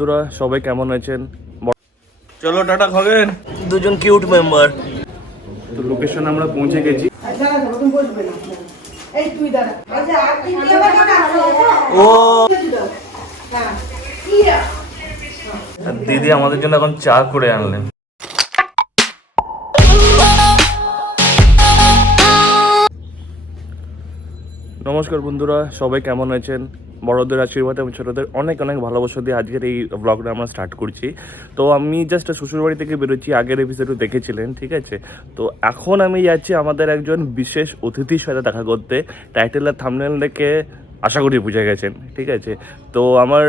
বন্ধুরা সবাই কেমন আছেন? চলো টাটা খাবেন দুজন কিউট মেম্বার। তো লোকেশন আমরা পৌঁছে গেছি। ও দিদি আমাদের জন্য এখন চা করে আনলেন। নমস্কার বন্ধুরা, সবাই কেমন আছেন? বড়দের আশীর্বাদ এবং ছোটদের অনেক অনেক ভালোবাসা দিয়ে আজকের এই ব্লগটা আমরা স্টার্ট করছি। তো আমি জাস্ট শ্বশুরবাড়ি থেকে বেরোচ্ছি, আগের এপিসোডও দেখেছিলেন, ঠিক আছে? তো এখন আমি যাচ্ছি আমাদের একজন বিশেষ অতিথির সাথে দেখা করতে। টাইটেল আর থাম্বনেল দেখে আশা করি বুঝে গেছেন, ঠিক আছে? তো আমার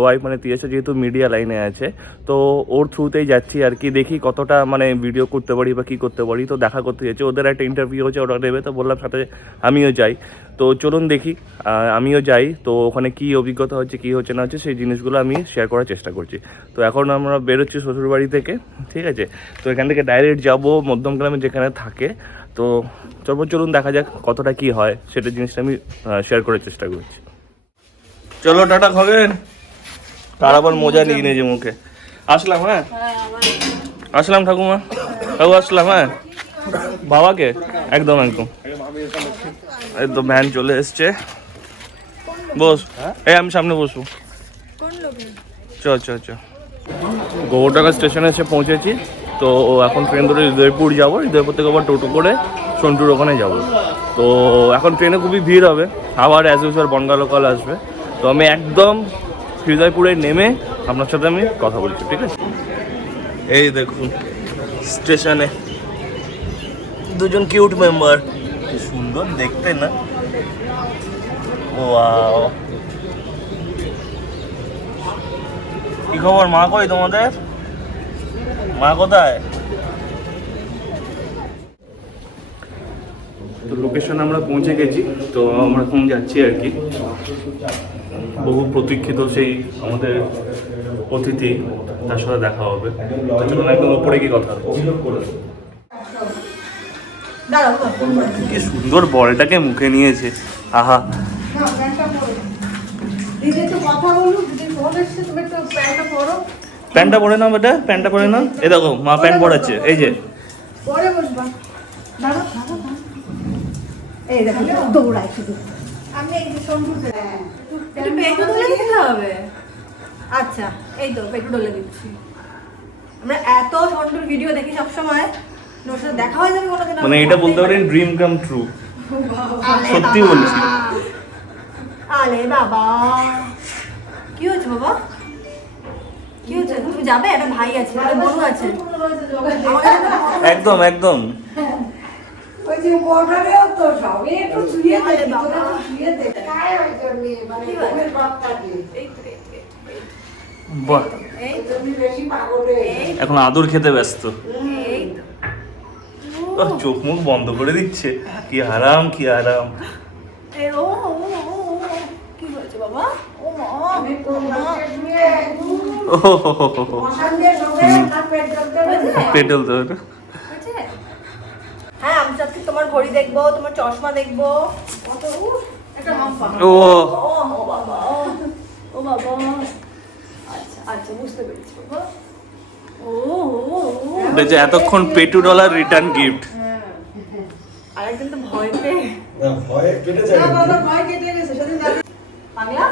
ওয়াইফ মানে তিয়াসা যেহেতু মিডিয়া লাইনে আছে, তো ওর থ্রুতেই যাচ্ছি আর কি। দেখি কতটা মানে ভিডিও করতে পারি বা কী করতে পারি। তো দেখা করতে যাচ্ছি, ওদের একটা ইন্টারভিউ হচ্ছে, ওটা নেবে। তো বললাম সাথে আমিও যাই। তো চলুন দেখি, আমিও যাই। তো ওখানে কী অভিজ্ঞতা হচ্ছে, কী হচ্ছে না হচ্ছে, সেই জিনিসগুলো আমি শেয়ার করার চেষ্টা করছি। তো এখন আমরা বেরোচ্ছি শ্বশুরবাড়ি থেকে, ঠিক আছে? তো এখান থেকে ডাইরেক্ট যাবো মধ্যমগ্রামে যেখানে থাকে। তো চলুন দেখা যাক কতটা কি হয়, সেটা জিনিসটা আমি শেয়ার করার চেষ্টা করছি। চলো টাটা খাবেন, তার আবার মজা নিয়ে নিয়েছে মুখে। আসলাম, হ্যাঁ আসলাম ঠাকুমা, কাকু আসলাম, হ্যাঁ বাবাকে একদম একদম একদম ভ্যান চলে এসছে। বস, এই আমি সামনে বসবো। চ চ চ গোবরডাঙ্গা স্টেশনে এসে পৌঁছেছি। তো এখন ট্রেন ধরে হৃদয়পুর যাবো, হৃদয়পুর থেকে আবার টোটো করে সন্টুর ওখানে যাব। তো এখন ট্রেনে খুবই ভিড় হবে, আবার অ্যাজ ইউজুয়াল বনগাঁ লোকাল আসবে। তো আমি একদম হৃদয়পুরে নেমে আপনার সাথে আমি কথা বলছি, ঠিক আছে? এই দেখুন স্টেশনে দুজন কিউট মেম্বার, কি সুন্দর দেখতে না? ওয়াও, কি খবর মা? কই তোমাদের মা, কোথায়? তো লোকেশন আমরা পৌঁছে গেছি। তো আমরা এখন যাচ্ছি আর কি, বহু প্রতীক্ষিত সেই আমাদের অতিথি, তার সাথে দেখা হবে। তো চলুন একদম উপরে কি কথা। কি সুন্দর বলটাকে মুখে নিয়েছে, আহা। প্যান্টটা পরে নাও বেটা, প্যান্টটা পরে নাও। এই দেখো মা প্যান্ট পরাচ্ছে, এই যে আচ্ছা এই তো পেটু ডলে দিচ্ছি। আমরা এত সন্টুর ভিডিও দেখি সবসময়, ওর সাথে দেখা হয়ে যাবে কোনো দিন। মানে এটা বলতে পারেন ড্রিম কাম ট্রু, সত্যি বলছি। আলে বাবা, কি হচ্ছে বাবা? কি হচ্ছে? তুমি যাবে? একটা ভাই আছে, একটা বোন আছে। একদম একদম ওই যে বর্ডারেও তো সব একটু ছুঁয়ে দে বাবা, ছুঁয়ে দে কায় ওই জন্য মানে ওর বাচ্চা দিয়ে বাহ, এই তুমি বেশি পাগল হয়ে এখন আদর খেতে ব্যস্ত। এই চোখ মুখ বন্ধ করে দিচ্ছে, কি আরাম কি আরাম। এই ও কি হয়েছে বাবা? ও মা, আমি তো মাকে দিয়ে ও মশান দিয়ে ঢোকে আর পেট জ্বলতে পেটল তো হ্যাঁ আমি আজকে তোমার ঘড়ি দেখবো, তোমার চশমা দেখবো। কত একটা মাম্পা। ও ও বাবা, ও বাবা। আচ্ছা আচ্ছা বুঝতে পেরেছি বাবা। ও দেখছে এতক্ষণ পেটু ডলার রিটার্ন গিফট। আরেকদিন তো ভয় পেয়ে ভয় কেটে যায় না বাবা, ভয় কেটে গেছে সেদিন পাগলা।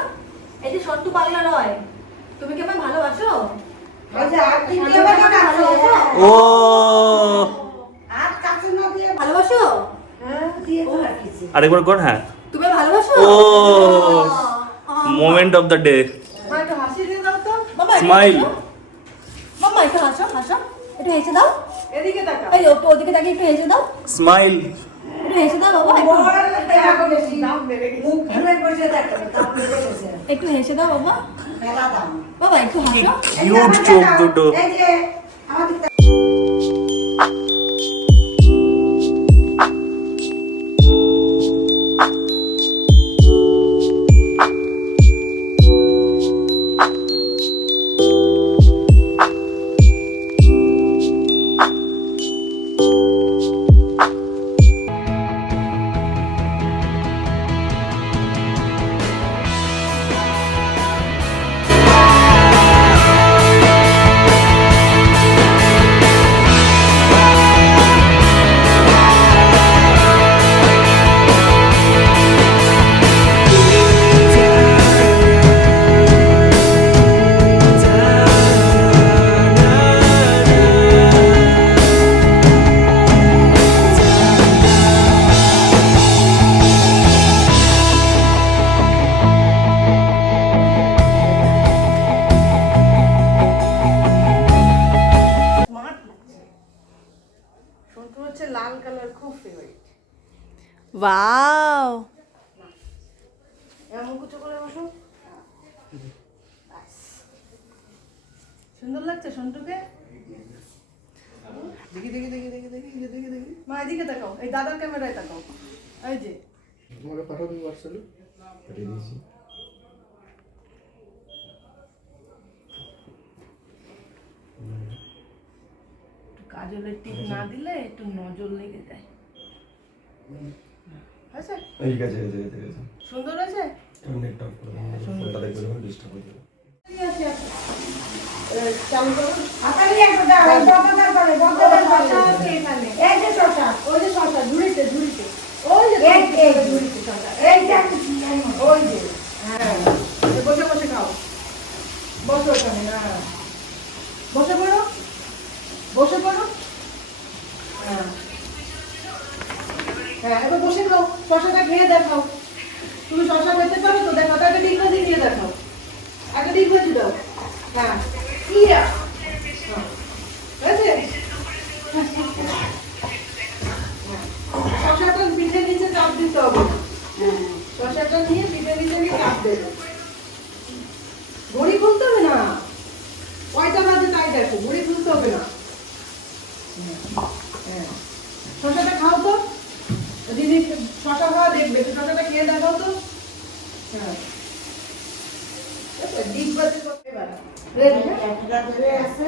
এই যে সন্টু পাগলা নয়, তুমি কি আমায় ভালোবাসো? আচ্ছা আর কি দিয়ে ভালোবাসো? ও আর কাছে না দিয়ে ভালোবাসো? হ্যাঁ দিয়ে তো রাখিছি। আরেকবার কর, হ্যাঁ। তুমি ভালোবাসো? ও মোমেন্ট অফ দ্য ডে, মা একটু হাসি দিয়ে দাও তো বাবা। স্মাইল। মাম্মা একটু হাসো, হাসো একটু হেসে দাও। এদিকে তাকা, এই ও ওদিকে তাকিয়ে একটু হেসে দাও, স্মাইল। একটু হেসে দাও বাবা, একটু বড় দেখা করেছি দাম বেড়ে গেছে, মুখ ঘুরে বসে দেখো দাম বেড়ে গেছে, একটু হেসে দাও বাবা। মেলা দাম। বাবা একটু হাসো। কিউট চোখ দুটো। এই যে আমাদের ওয়াও এমন কিছু করে বসো। সুন্দর লাগছে সন্টুকে। দেখি দেখি দেখি দেখি দেখি দেখি দেখি মা এদিকে তাকাও, এই দাদার ক্যামেরায় তাকাও। এই যে তোমাকে পাঠাবো হোয়াটসঅ্যাপে, পাঠিয়ে দিয়েছি। কাজলের টিপ না দিলে একটু নজর লেগে যায়। আচ্ছা এই গেছে গেছে গেছে গেছে। সুন্দর আছে। তুমি নেটটা অফ করে দাও, ফোনটা দেখবে যখন ডিস্টার্ব হয়ে যাবে। চালু করো। আতালি একটা দাও, এই বড়দার করে, বড়দার শশা করে। আছে এখানে। এই যে শশা, ওই যে শশা ঝুড়িতে ঝুড়িতে। ওই যে এই ঝুড়িতে শশা। এই যে আমি চিনি। ওই যে হ্যাঁ বসে বসে খাও। বসো এখানে। হ্যাঁ বসে পড়ো, বসে পড়ো। হ্যাঁ হ্যাঁ এবার বসে খাও, শশাটা খেয়ে দেখাও। তুমি শশা খেতে পারো তো? দেখাও, তাকে ডিগবাজি দিয়ে দেখাও। একটা ডিগবাজি দাও। হ্যাঁ ইয়া হয়েছে। শশাটা পিঠে নিচে চাপ দিতে হবে। শশাটা নিয়ে পিঠে নিচে নিয়ে চাপ দেবে। ঘড়ি খুলতে হবে না, কয়টা বাজে তাই দেখো, ঘড়ি খুলতে হবে না। হ্যাঁ শশাটা খাও তো দিদি, শশা খাওয়া দেখবে, শশাটা খেয়ে দেখাও তো। হ্যাঁ ডিগবাজি করতে পারে। রেডি না? একটা ধরে আছে।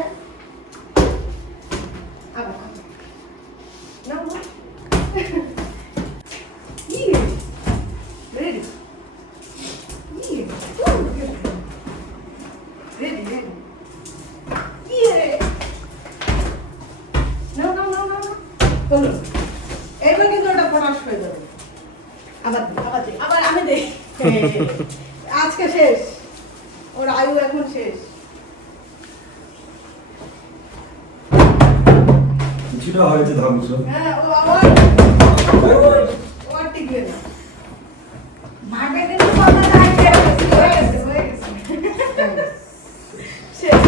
আবার নাও নাও। Ready ready ready. নাও নাও নাও নাও বলো। এবার কিন্তু ওটা ফটাস হয়ে যাবে। আবার দে, আবার দে, আবার আমি দেই। আজকে শেষ, ওর আয়ু এখন শেষ। কিছুটা হয়েছে ধ্বংস। হ্যাঁ ও আবার ও আর টিকবে না। মাঠে কিন্তু কথা নাই হয়ে গেছে, হয়ে গেছে, হয়ে গেছে। শেষ।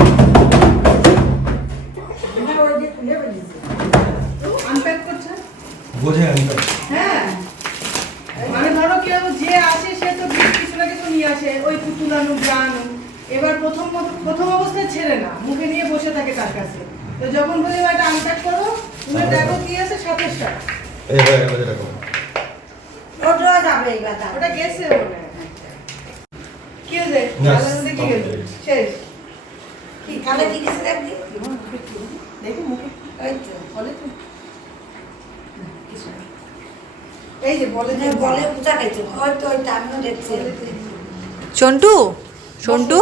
এটা ওই যে খুলে ফেলেছে। আনপ্যাক করছে। বোঝে আমি তো। হ্যাঁ মানে ধরো কেউ যে আসে সে তো কিছু না কিছু নিয়ে আসে, ওই পুতুলানো গান। এবার প্রথম অবস্থায় ছেড়ে না, মুখে নিয়ে বসে থাকে তার কাছে। তো যখন বলি এটা আনপ্যাক করো, তুমি দেখো কি আছে সাথে সাথে। এই হয়ে গেল যেটা করো। ওটা যাবে এইবার দাও। ওটা গেছে মনে হয়। কি হয়েছে? Yes, আলাদা কি গেছে? complete. শেষ। কি কালে কি কিছু দেখবি? দেখি মুখে এই তো। বলে তো কিছু না। এই যে বলে যে বলে পূজা খাইছে। ওই তো ওইটা আমিও দেখছি। সন্টু সন্টু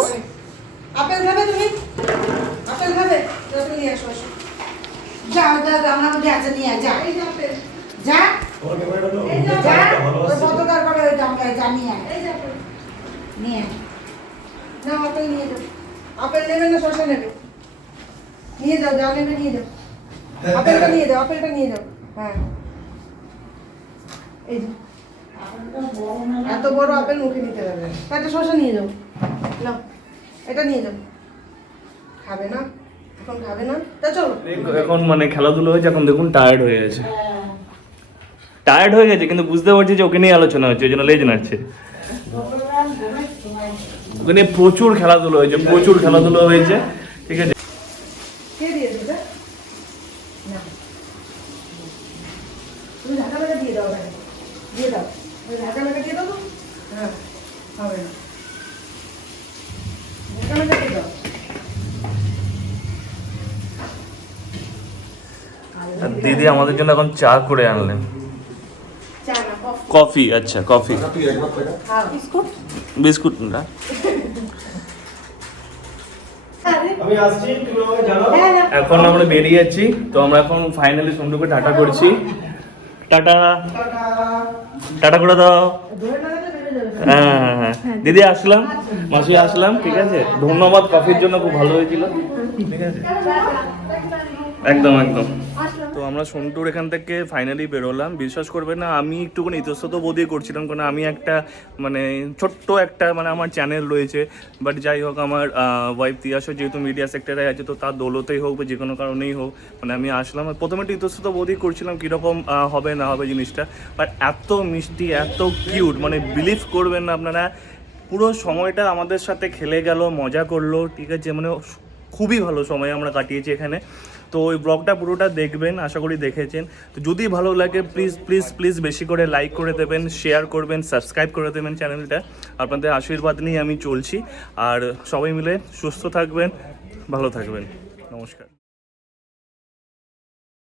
আপেল খাবে তুমি? আপেল খাবে? আপেল নিয়ে আসো আসো। যাও যাও আমার মধ্যে আছে নিয়ে যা। এই যে আপেল। যা তোমার ক্যামেরাটা দাও। এই যে যা ভালো ওই আছে। বড়দার করে ওইটা আমরা জানি আর এই যে আপেল। নিয়ে না আপেল নিয়ে যাও। আপেল নেবে না শসা নেবে? নিয়ে যাও, যা নেবে নিয়ে যাও। আপেলটা নিয়ে যাও, আপেলটা নিয়ে যাও। হ্যাঁ এই যে এত বড় আপেল মুখে নিতে পারবে না। একটা শসা নিয়ে যাও, নাও এটা নিয়ে যাও। খাবে না এখন, খাবে না তা চলো। এখন মানে খেলাধুলো হয়েছে, এখন দেখুন টায়ার্ড হয়ে গেছে। টায়ার্ড হয়ে গেছে কিন্তু বুঝতে পারছি যে ওকে নিয়ে আলোচনা হচ্ছে, ওই জন্য লেজ নাড়ছে। ওকে নিয়ে প্রচুর খেলাধুলো হয়েছে, প্রচুর খেলাধুলো হয়েছে। ঠিক আছে, কে দিয়েছে এটা? না তুমি ঢাকা লাগা দিয়ে দাও, ওখানে দিয়ে দাও। ওই ঢাকা লাগা দিয়ে দাও তো। হ্যাঁ হবে না, ঢাকা লাগা দিয়ে দাও। আর দিদি আমাদের জন্য এখন চা করে আনলেন। চা না কফি। কফি, আচ্ছা কফি, তুই একবার টাকা। খাও বিস্কুট। বিস্কুট না। আরে আমি আসছি, তুমি আমাকে জানাও। হ্যাঁ না এখন আমরা বেরিয়ে যাচ্ছি, তো আমরা এখন ফাইনালি সন্টুকে টাটা করছি। টাটা, টাটা করে দাও। ধরে না গেলে বেড়ে যাবে। হ্যাঁ হ্যাঁ হ্যাঁ, দিদি আসলাম, মাসি আসলাম, ঠিক আছে। ধন্যবাদ কফির জন্য, খুব ভালো হয়েছিল। ঠিক আছে। একদম একদম। তো আমরা সন্টুর এখান থেকে ফাইনালি বেরোলাম। বিশ্বাস করবে না, আমি একটুখানি ইতস্তত বোধই করছিলাম, কারণ আমি একটা মানে ছোট্ট একটা মানে আমার চ্যানেল রয়েছে, বাট যাই হোক আমার ওয়াইফ তিয়াসও যেহেতু মিডিয়া সেক্টরে আছে, তো তার দৌলতেই হোক বা যে কোনো কারণেই হোক মানে আমি আসলাম। আর প্রথমে একটু ইতস্তত বোধই করছিলাম কীরকম হবে না হবে জিনিসটা, বাট এত মিষ্টি এত কিউট, মানে বিলিভ করবেন না আপনারা, পুরো সময়টা আমাদের সাথে খেলে গেল, মজা করলো, ঠিক আছে, মানে খুবই ভালো সময় আমরা কাটিয়েছি এখানে। তো ওই ব্লগটা পুরোটা দেখবেন, আশা করি দেখেছেন। তো যদি ভালো লাগে প্লিজ প্লিজ প্লিজ বেশি করে লাইক করে দেবেন, শেয়ার করবেন, সাবস্ক্রাইব করে দেবেন চ্যানেলটা। আপনাদের আশীর্বাদ নিয়ে আমি চলছি। আর সবাই মিলে সুস্থ থাকবেন, ভালো থাকবেন। নমস্কার।